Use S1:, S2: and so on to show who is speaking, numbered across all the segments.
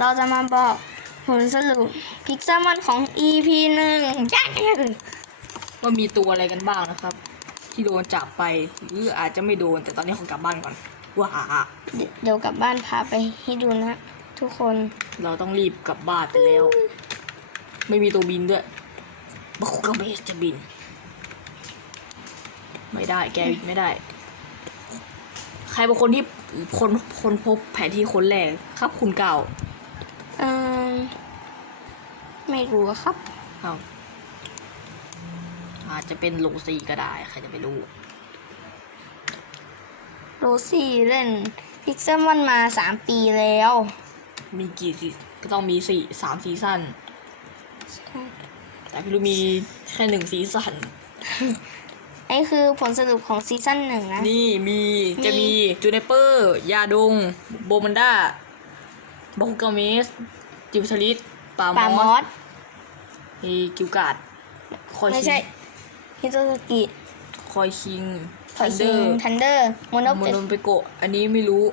S1: เราจะมาบอกผลสรุปพิกซามอนของ EP หนึ่งจ้า
S2: ว่ามีตัวอะไรกันบ้างนะครับ ที่โดนจับไปหรืออาจจะไม่โดนแต่ตอนนี้ขอกลับบ้านก่อนว้า
S1: เดี๋ยวเดี๋ยวกลับบ้านพาไปให้ดูนะ ทุกคน
S2: เราต้องรีบกลับบ้านไปแล้ว ไม่มีตัวบินด้วยบักกะเบสจะบิน ไม่ได้แกบินไม่ได้ ใครเป็นคนที่คนคนพบแผนที่คนแรกครับคุณเก่า
S1: เอ่อไม่รู้อะครับ
S2: เอาอาจจะเป็นโลซีก็ได้ ใครจะไปรู้
S1: โรซี่เล่นพิกซามอนมาสามปีแล้ว
S2: มีกี่ซีก็ต้องมีสี่สามซีซั่นแต่พี่รู้มีแค่หนึ่งซีซั่น
S1: ไอ้คือผลสรุปของซีซั่นหนึ่งนะ
S2: นี่มี
S1: มี
S2: จะมีจูเนเปอร์ ยาดง โบมันด้าบาคุกาเมส จิวชลิตปา
S1: ป่ามม
S2: อ
S1: อ
S2: ส
S1: ส
S2: มีกิวกาดคอย
S1: ไม่
S2: คิ
S1: ใช่
S2: ง
S1: ฮิโตสกิ
S2: คอยคิง
S1: ไฟ
S2: ทันเด
S1: ชิ
S2: องร์
S1: ทันเดอร์โมโน
S2: โม
S1: เก
S2: โนเปโกะอันนี้ไม่รู้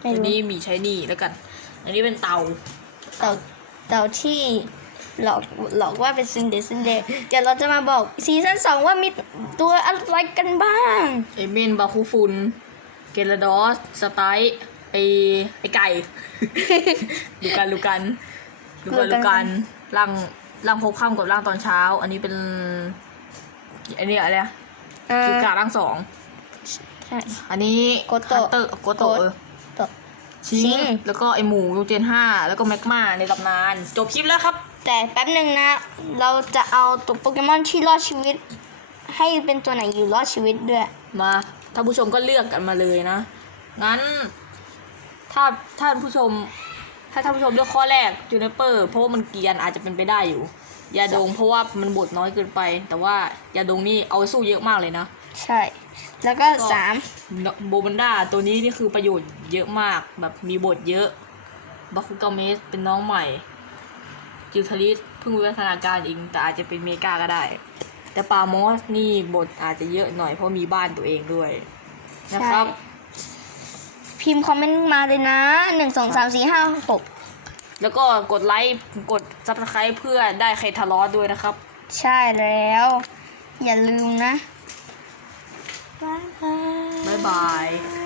S1: ไม่
S2: อัน
S1: รู้
S2: นี้มีใช้นี่แล้วกัน อันนี้เป็นเตา
S1: เต่าเต่าที่ หลอกหลอกว่าเป็นซินเดซินเดเดี๋ยวเราจะมาบอกซีซั่นสองว่ามีตัวอะไรกันบ้าง
S2: เอเมนบาคูฟุน เกลาดอส สไตล์ไอไอไก่ดูกันดูกันดูกัน
S1: ดู
S2: ดู
S1: กั
S2: กันนร่างร่างพบค่ำกับร่างตอนเช้า อันนี้เป็น อันนี้อะไรอะ
S1: เอ่อ
S2: กิวการ่างสอง
S1: ใช่
S2: อันนี้
S1: โกโตะ
S2: ฮันเตอร์โกโตะเออ
S1: ต่อ
S2: ชิ
S1: ชิ
S2: ง
S1: ง
S2: แล้วก็ไอหมูยูเจนห้าแล้วก็แมกมาในตำนาน จบคลิปแล้วครับ
S1: แต่แป๊บหนึ่งนะ เราจะเอาตัวโปเกมอนที่รอดชีวิต ให้เป็นตัวไหนอยู่รอดชีวิตด้วย
S2: มาท่านผู้ชมก็เลือกกันมาเลยนะ งั้น ถ้าท่านผู้ชม ถ้าท่านผู้ชมเลือกข้อแรกจูเนเปอร์เพราะว่ามันเกรียนอาจจะเป็นไปได้อยู่ยาดงเพราะว่ามันบทน้อยเกินไป แต่ว่ายาดงนี่เอาไว้สู้เยอะมากเลยนะ
S1: ใช่ แล้วก็
S2: ก็
S1: สาม
S2: โบมันด้าตัวนี้นี่คือประโยชน์เยอะมากแบบมีบทเยอะบาคุกาเมสเป็นน้องใหม่ จิวทาริสเพิ่งวิวัฒนาการเองแต่อาจจะเป็นเมกาก็ได้ แต่ปามอสนี่บทอาจจะเยอะหน่อยเพราะมีบ้านตัวเองด้วยนะครับ
S1: พิมพ์คอมเมนต์มาเลยนะหนึ่งสองสามสี่ห้าหก
S2: แล้วก็กดไลค์กดซับสไคร b ์เพื่อได้ใครทะเลาะด้วยนะครับ
S1: ใช่แล้ว อย่าลืมนะ บ๊ายบาย
S2: บ๊ายบาย